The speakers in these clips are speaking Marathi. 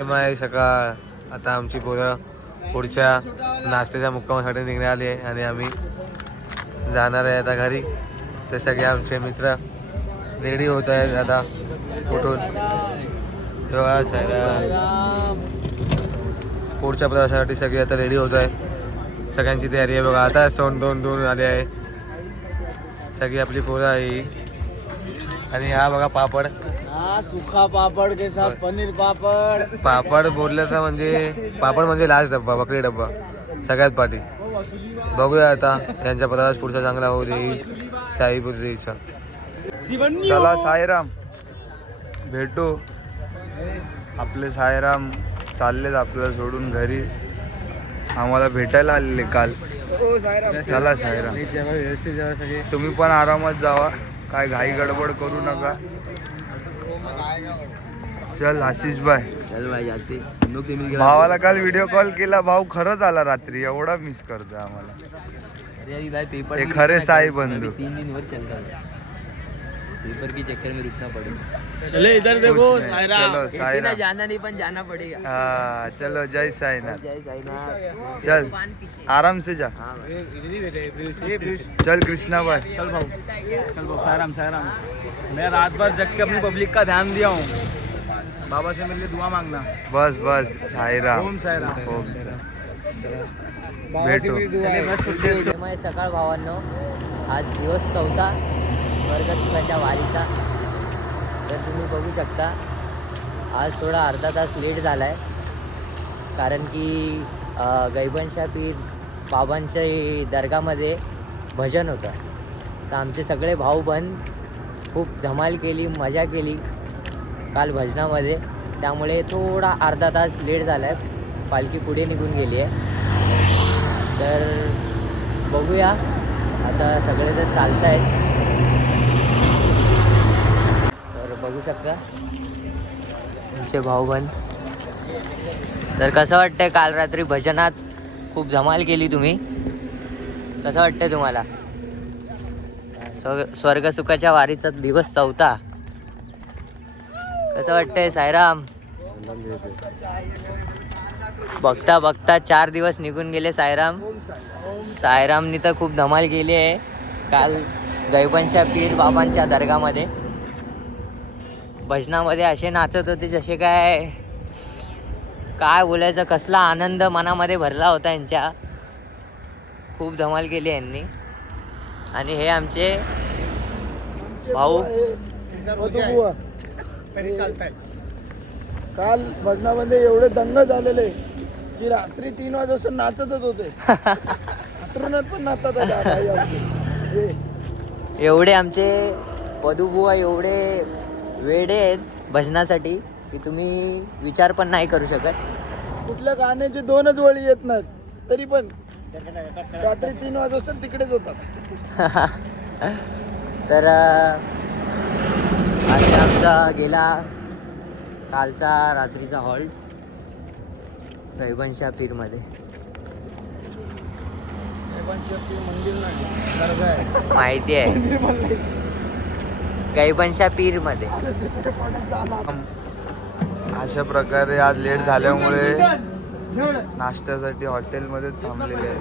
सकाळ. आता आमची पोरं पुढच्या नाश्त्याच्या मुक्कामासाठी निघाली आहे आणि आम्ही जाणार आहे आता घरी. ते सगळे आमचे मित्र रेडी होत आहेत आता उठून. तेव्हा पुढच्या प्रवासासाठी सगळे आता रेडी होत आहे. सगळ्यांची तयारी आहे बघा. आता दोन आले आहे सगळी आपली पोरं आहे. आणि हा बघा पापड, सुखा पापड के साथ पनीर पापड. पापड बोललं तर म्हणजे पापड म्हणजे लास्ट डब्बा, बकरी डब्बा सगळ्यात पाठी. बघूया आता यांचा प्रवास पुढचा चांगला होऊ दे. साईपुरीचा चला साईराम भेटू. आपले साईराम चाललेत आपल्याला सोडून घरी. आम्हाला भेटायला आलेले काल. चला साईराम, तुम्ही पण आरामात जावा, काय घाई गडबड करू नका. चल आशिष भाई, चल भाई जाते. भावाला काल व्हिडिओ कॉल केला, भाऊ खरंच आला रात्री. एवढा मिस करतोय आम्हाला. पेपर हे खरे साई बंधू. 3 दिन और चलता है. पेपर की चक्कर में रुकना पड़ेगा. चले इधर देखो साईराम. चलो साईराम, जाना नहीं पण जाना पड़ेगा. हाँ चलो जय साईनाथ. जय साईनाथ. चल आराम से जा. चल कृष्णा भाई. चल भाऊ, चल भाऊ. साईराम साईराम. मैं रात भर जग के अपनी पब्लिक का ध्यान दिया हूँ. बाबा से मेरे लिए दुआ मांगना. बस बस साईराम. ओम साईराम. ओम भेटू. सकाळ भावांनो, आज दिवस 4था स्वर्गसुखाच्या वारीचा. तर तुम्ही बघू शकता आज थोडा अर्धा तास लेट झाला आहे, कारण की गैबनशाह पीर बाबांच्या दर्गामध्ये भजन होतं. तर आमचे सगळे भाऊ बहीण खूप धमाल केली, मजा केली काल भजनामध्ये. त्यामुळे थोडा अर्धा तास लेट झाला आहे. पालखी पुढे निघून गेली आहे. तर बघूया आता सगळे तर चालत आहेत. तर बघू शकता तुमचे भाऊ बहीण. तर कसं वाटतंय, काल रात्री भजनात खूप धमाल केली तुम्ही. कसं वाटतंय तुम्हाला? स्वर्गसुखाच्या वारीचा दिवस 4था. कसं वाटतंय साईराम? बघता बघता 4 दिवस निघून गेले साईराम. साईरामनी तर खूप धमाल केली आहे काल गैबनशाह पीर बाबांच्या दर्गामध्ये. भजनामध्ये असे नाचत होते जसे काय बोलायचं, कसला आनंद मनामध्ये भरला होता यांच्या. खूप धमाल केली यांनी. आणि हे आमचे भाऊ काल भजनामध्ये एवढे दंग झालेले की रात्री 3 वाजता नाचतच होते. अंतरुणात पण नाचतात एवढे आमचे पदुबुवा एवढे वेडे आहेत भजनासाठी की तुम्ही विचार पण नाही करू शकत. कुठल्या गाण्याचे 2च वळी येत नाहीत, तरी पण रात्री 3 वाजता तिकडेच होतात. तर आणि आमचा गेला कालचा रात्रीचा हॉल्ट गैबनशाह पीरमध्ये. माहिती आहे, गैबनशाह पीरमध्ये. अशा प्रकारे आज लेट झाल्यामुळे नाश्त्यासाठी हॉटेलमध्ये थांबलेले आहे.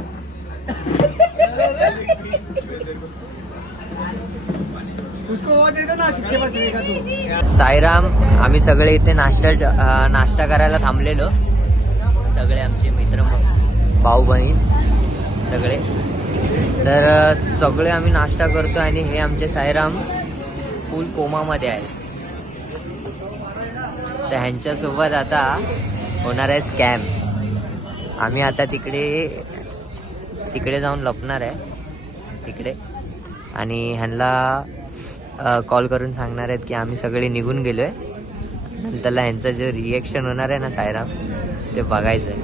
साईराम, आम्ही सगळे इथे नाश्ता करायला थांबलेलो. सगळे आमचे मित्र भाऊ बहीण सगळे. तर सगळे आम्ही नाश्ता करतो आणि हे आमचे साईराम फुल कोमामध्ये आहे. तर ह्यांच्यासोबत आता होणार आहे स्कॅम. आम्ही आता तिकडे जाऊन लपणार आहे तिकडे. आणि ह्यांना कॉल करून सांगणार आहेत की आम्ही सगळे निघून गेलो आहे. नंतरला ह्यांचं जे रिॲक्शन होणार आहे ना साईराम, ते बघायचं आहे.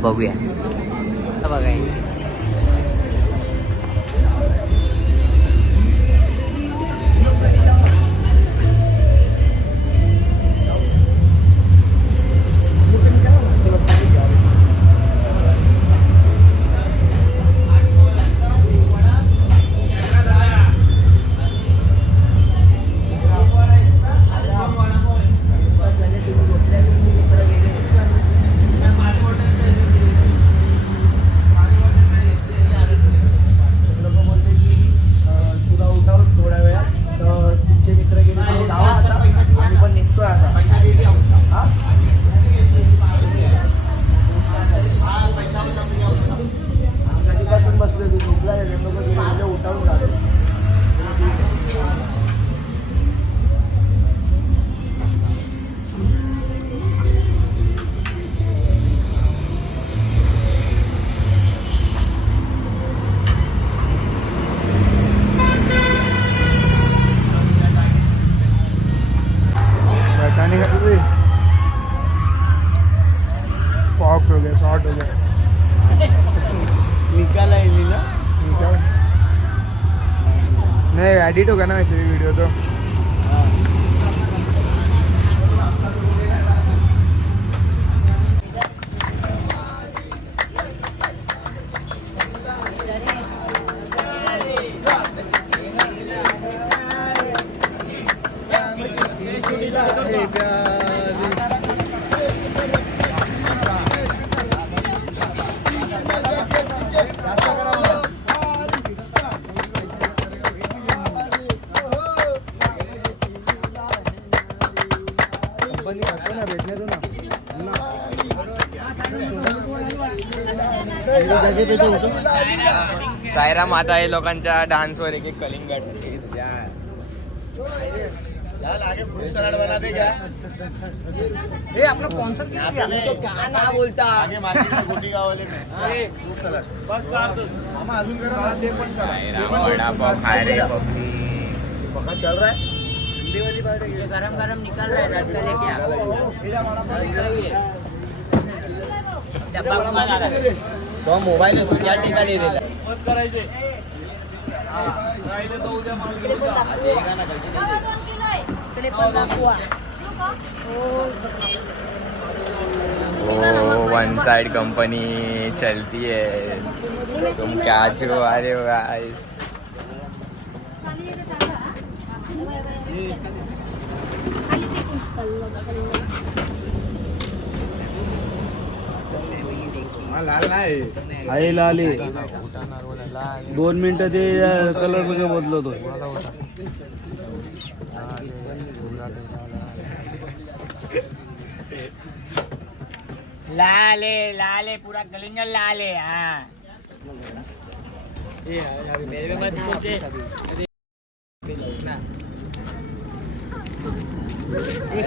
बघूया बघायचं. एडिट होगा ना वैसे भी वीडियो तो. सायरा माता आहे लोकांच्या डान्सवर एक एक कलिंगड. आपला स्पॉन्सर काय ना बोलता वडापाव खाय रे चल रहा है. गरम गरम निकल रहा है 10 का लेके सो मोबाईल या ठिकाणी वन साइड कंपनी चलती है. तुम क्या जो आ रहे हो गाइस. लाल नाही आहे लाल आहे. 2 मिनिटं ते कलर बघा बदलतो. लाले लाले पूरा कलिंगड लाले. हाँ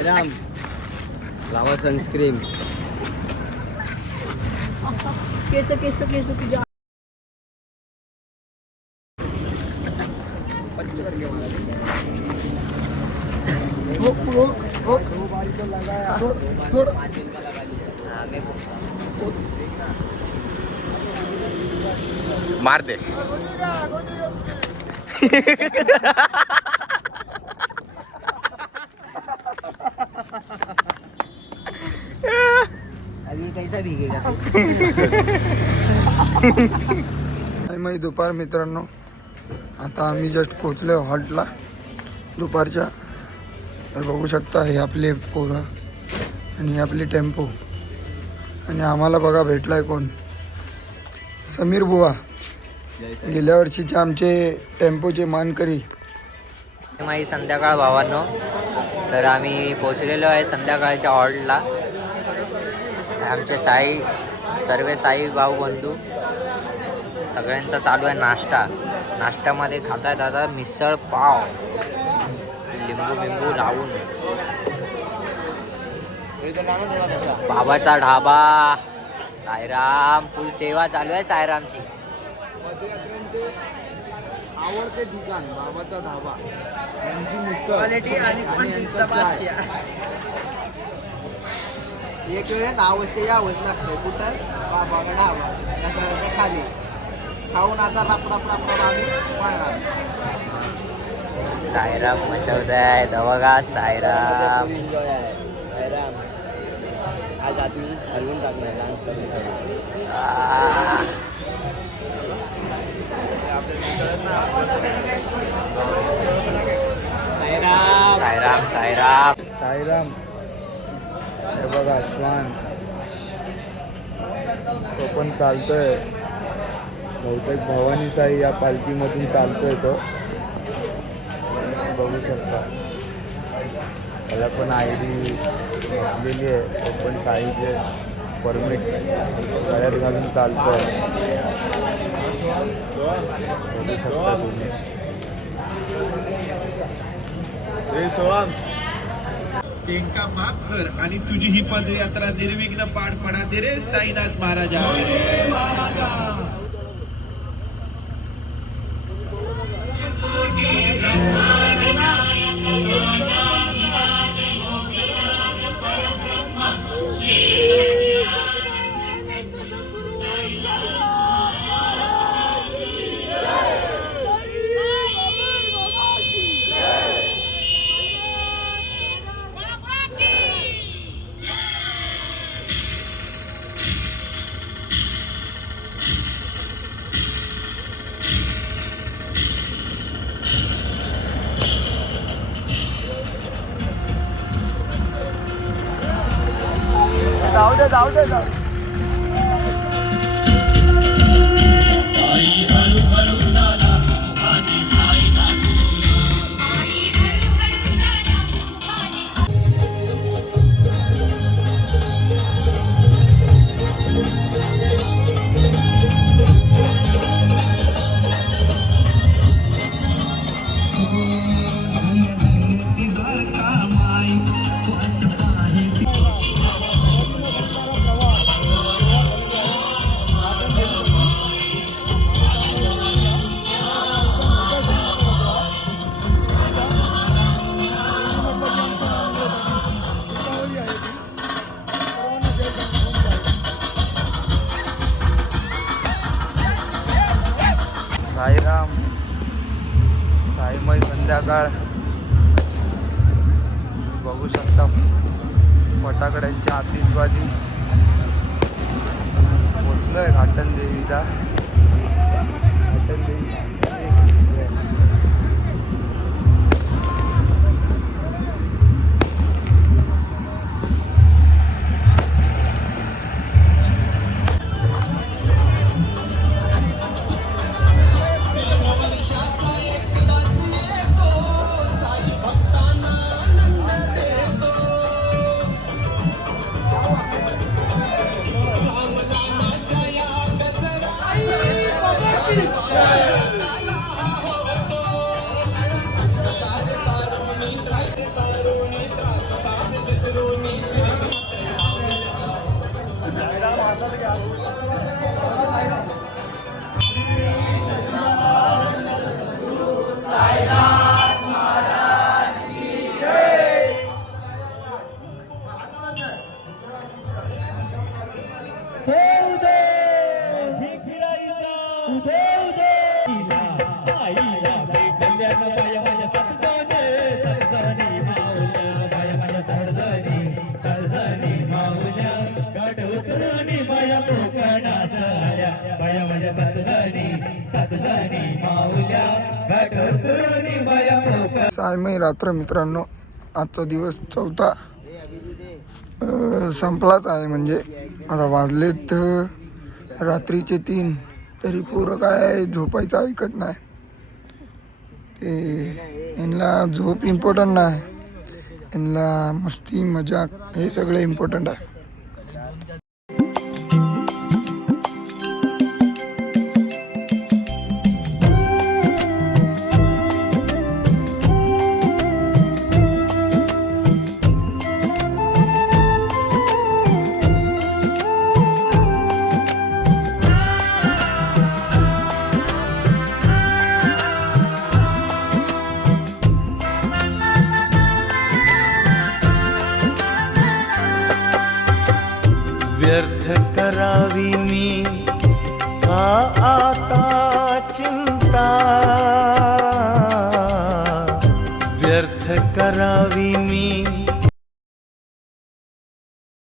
राम लावा सनस्क्रीन. केस केस केस तुझ्या मार दे. अभी कैसा भीगेगा. मग दुपार मित्रांनो, आता आम्ही जस्ट पोचलो हॉल्टला दुपारच्या. तर बघू शकता हे आपले पोरं आणि हे आपली टेम्पो. आणि आम्हाला बघा भेटलाय कोण, समीर बुवा, गेल्या वर्षीचे आमचे टेम्पोचे मानकरी. माझी संध्याकाळ भावांनो. तर आम्ही पोचलेलो आहे संध्याकाळच्या हॉल्टला. आमचे साई सर्व साई भाऊ बंधू सगळ्यांचा चालू आहे नाश्ता. नाश्त्यामध्ये खाताय दादा मिसळ पाव लिंबू बिंबू लावून. बाबाचा ढाबा सायराम फुल सेवा चालू आहे सायरामची. आवडते ठिकाण बाबाचा धाबा, यांची मिसळ आणि एक वेळ नावसे यावंच लागतं. कुठं बाबाचा ढाबा कशाच्या खाली खाऊन आता राप राप राप राप आम्ही पळणार. सायराम मशवदाय दवागा सायराम. सायराम आज आदमी हलवून टाकणार डान्स करून. सायराम सायराम साईराम. हे बघा श्वान, तो पण चालतोय. बहुतेक भवानी साई या पालखीमधून चालतोय तो, बघू शकता. त्याला पण ID घेतलेली आहे. तो पण साईचे परमिट गळ्यात घालून चालतोय, बघू शकता तुम्ही. त्यांका माफ कर आणि तुझी ही पदयात्रा निर्विघ्न पार पडा दे रे साईनाथ महाराजा. जाऊ दे जाऊ साईराम साईमय संध्याकाळ बघू शकता फटाकड्यांची आतिषबाजी पोचलोय घाटन देवीला. घाटन देवी सायमय रात्र मित्रांनो, आजचा दिवस चौथा संपलाच आहे. म्हणजे आता वाजलेत रात्रीचे 3 तरी पोरं काय झोपायचं ऐकत नाही. ते यांना झोप इम्पॉर्टंट नाही, यांना मस्ती मजाक हे सगळं इम्पॉर्टंट आहे. व्यर्थ करावी